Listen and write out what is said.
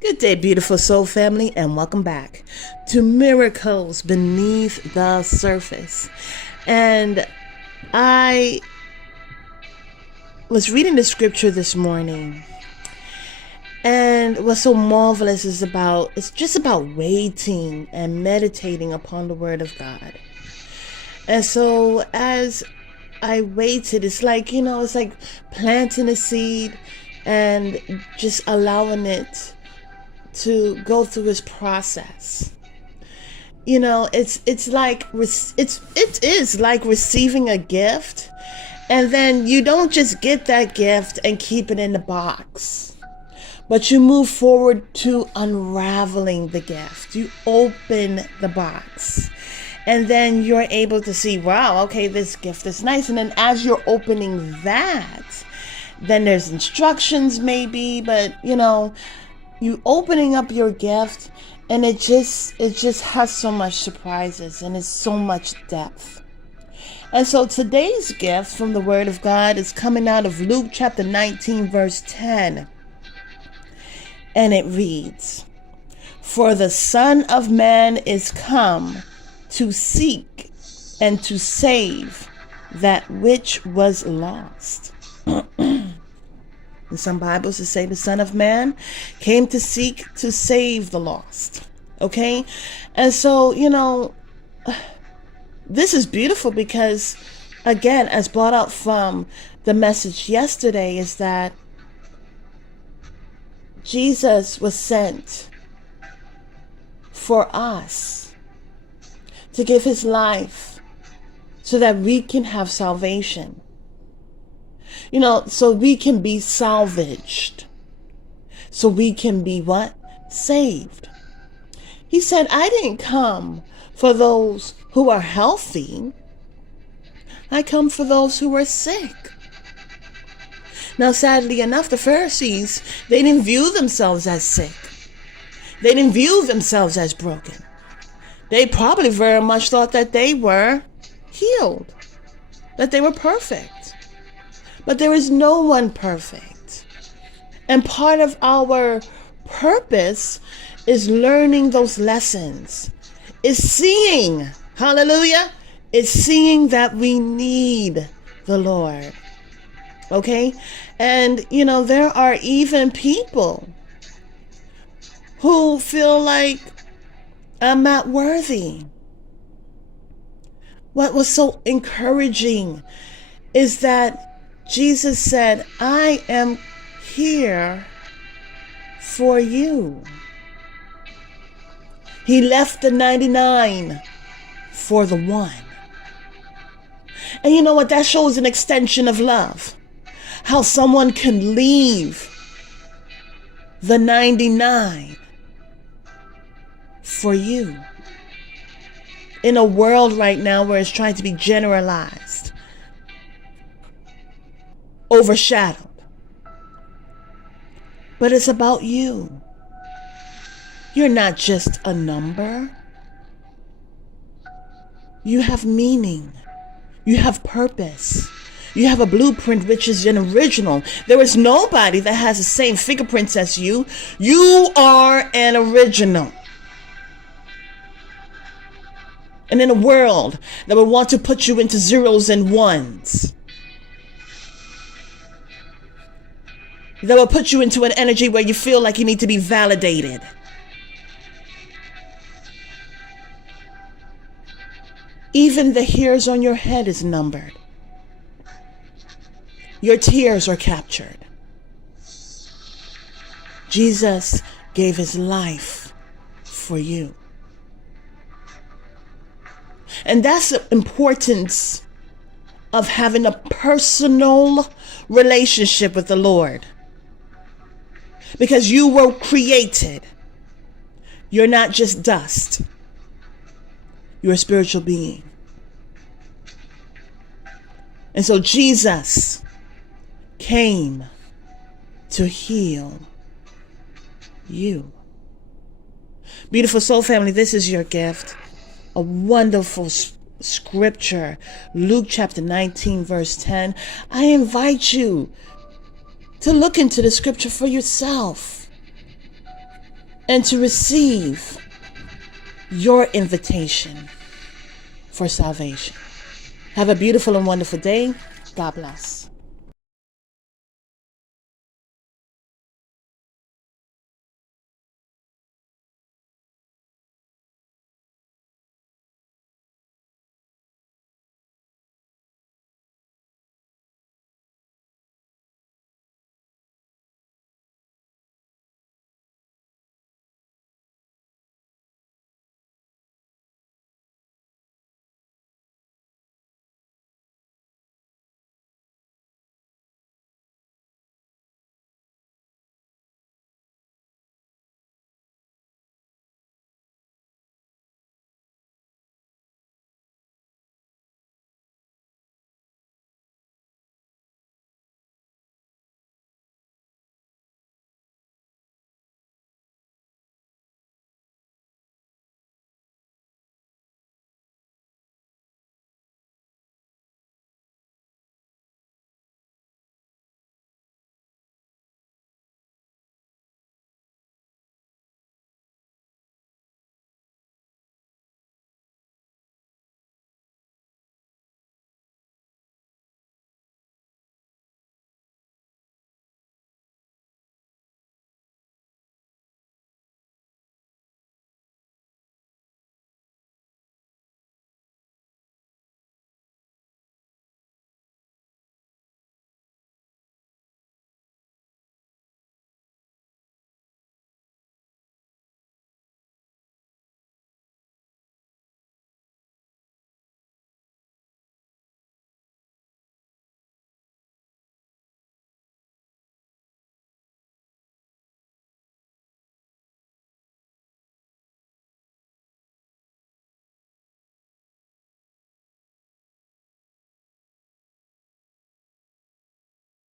Good day, beautiful soul family, and welcome back to Miracles Beneath the Surface. And I was reading the scripture this morning, and what's so marvelous is it's just about waiting and meditating upon the Word of God. And so as I waited, it's like planting a seed and just allowing it to go through this process. It is like receiving a gift, and then you don't just get that gift and keep it in the box, but you move forward to unraveling the gift. You open the box, and then you're able to see, wow, okay, this gift is nice. And then as you're opening that, then there's instructions maybe, but you opening up your gift, and it just has so much surprises, and it's so much depth. And so today's gift from the Word of God is coming out of Luke chapter 19, verse 10. And it reads, "For the Son of Man is come to seek and to save that which was lost." In some Bibles it say the Son of Man came to seek to save the lost. Okay? And so, this is beautiful because, again, as brought out from the message yesterday, is that Jesus was sent for us to give his life so that we can have salvation. So we can be salvaged. So we can be what? Saved. He said, I didn't come for those who are healthy. I come for those who are sick. Now, sadly enough, the Pharisees, they didn't view themselves as sick. They didn't view themselves as broken. They probably very much thought that they were healed, that they were perfect. But there is no one perfect. And part of our purpose is learning those lessons. Is seeing, hallelujah, is seeing that we need the Lord. Okay? And, there are even people who feel like I'm not worthy. What was so encouraging is that Jesus said, I am here for you. He left the 99 for the one. And you know what? That shows an extension of love. How someone can leave the 99 for you. In a world right now where it's trying to be generalized, overshadowed. But it's about you. You're not just a number. You have meaning. You have purpose. You have a blueprint which is an original. There is nobody that has the same fingerprints as you. You are an original. And in a world that would want to put you into zeros and ones, that will put you into an energy where you feel like you need to be validated. Even the hairs on your head is numbered. Your tears are captured. Jesus gave his life for you. And that's the importance of having a personal relationship with the Lord. Because you were created. You're not just dust. You're a spiritual being. And so Jesus came to heal you. Beautiful soul family, this is your gift. A wonderful scripture, Luke chapter 19, verse 10. I invite you to look into the scripture for yourself. and to receive your invitation for salvation. Have a beautiful and wonderful day. God bless.